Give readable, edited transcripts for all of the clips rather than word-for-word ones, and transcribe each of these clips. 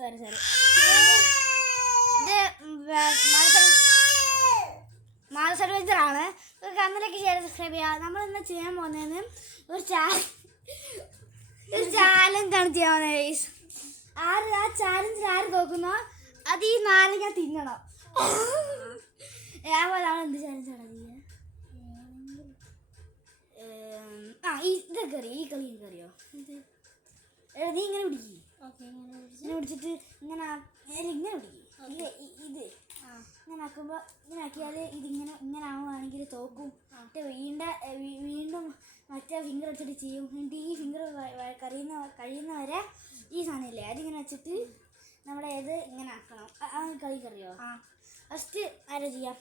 Sorry ഇത് Manas അഡ്വഞ്ചറാണ്. കന്നിലേക്ക് share subscribe ചെയ്യുക. നമ്മൾ ഇന്ന് ചെയ്യാൻ പോകുന്നതിന് ഒരു ചാലഞ്ചാണ് ചെയ്യാൻ പോകുന്നത് ഗൈസ്. ആ ചാലഞ്ചിൽ ആര് നോക്കുന്നോ അത് ഈ നാരങ്ങ തിന്നണം. അതുപോലെ നമ്മൾ എന്ത് ചാലഞ്ചാണ് ഇതൊക്കെ അറിയോ? ഈ കളി എനിക്ക് അറിയോ? നീ ഇങ്ങനെ പിടിക്കും, ഇങ്ങനെ പിടിച്ചിട്ട് ഇങ്ങനെ ഇങ്ങനെ പിടിക്കും. ഇത് ഇങ്ങനെ ആക്കുമ്പോൾ ഇങ്ങനെ ആക്കിയാൽ ഇതിങ്ങനെ ഇങ്ങനെ ആവുകയാണെങ്കിൽ തോക്കും. വീണ്ടും മറ്റേ ഫിംഗർ വെച്ചിട്ട് ചെയ്യും. എന്നിട്ട് ഈ ഫിംഗർ കഴിയുന്നവരെ ഈ സാധനമില്ലേ അതിങ്ങനെ വെച്ചിട്ട് നമ്മുടെ ഇത് ഇങ്ങനെ ആക്കണം. ആ കളിക്കറിയോ? ഫസ്റ്റ് ആരാ ചെയ്യാം?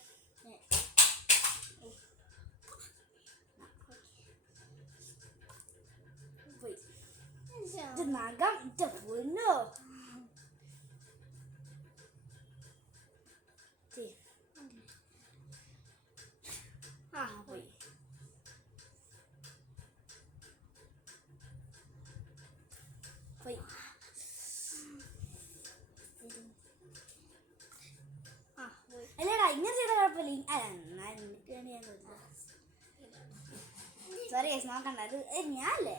ഇത് നഖം ഇറ്റ പൊന്നോ. പോയി പോയി അല്ലേടാ ഇങ്ങനെ ചെയ്ത കുഴപ്പമില്ല. എനിക്ക് വേണ്ടി ഞാൻ സോറി നോക്കണ്ട. അത് ഞാനല്ലേ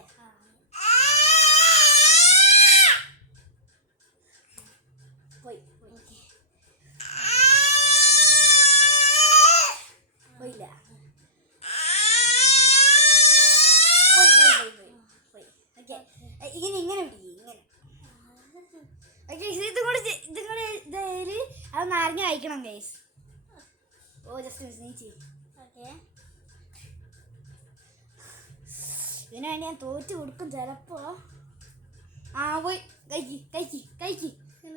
പോയില്ല ഇങ്ങനെ ഇങ്ങനെ പിടിക്കും ഇങ്ങനെ. ഓക്കെ ഇതും കൂടെ ഇതായാല് അത് നാരങ്ങ കഴിക്കണം ഗൈസ്. ജസ്റ്റ് നീച്ചി. ഓക്കെ ഇതിനു വേണ്ടി ഞാൻ തോറ്റ് കൊടുക്കും ചിലപ്പോ. പോയി കഴിക്ക് കഴിക്ക് കഴിക്ക്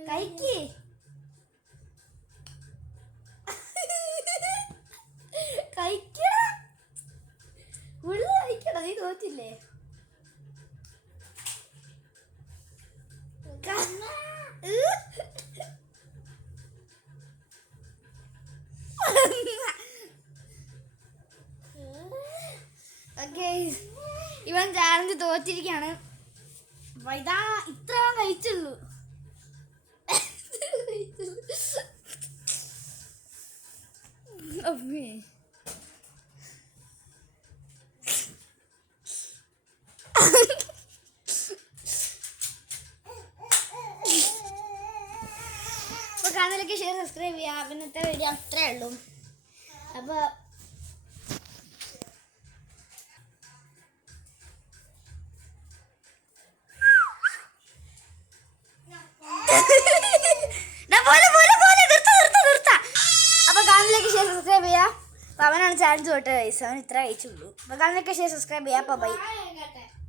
കഴിക്ക്. കഴിക്കടാ ഉള്ള കഴിക്കടാ. നീ തോറ്റില്ലേ? ഇവൻ ചാലഞ്ച് തോറ്റിരിക്കാണ്. ഇതാ ഇത്ര കഴിച്ചുള്ളൂ. ചാനലിലേക്ക് ഷെയർ സബ്സ്ക്രൈബ് ചെയ്യുക. പിന്നത്തെ വീഡിയോ അത്രേ ഉള്ളൂ. അപ്പോൾ അപ്പോൾ ചാനലിലേക്ക് ഷെയർ സബ്സ്ക്രൈബ് ചെയ്യുക. അപ്പോൾ അവനാണ് ചാലഞ്ച് തൊട്ട് കഴിച്ചത്. അവൻ ഇത്ര കഴിച്ചുള്ളൂ. അപ്പോൾ ചാനലിലേക്ക് ഷെയർ സബ്സ്ക്രൈബ് ചെയ്യുക. അപ്പോൾ ബൈ.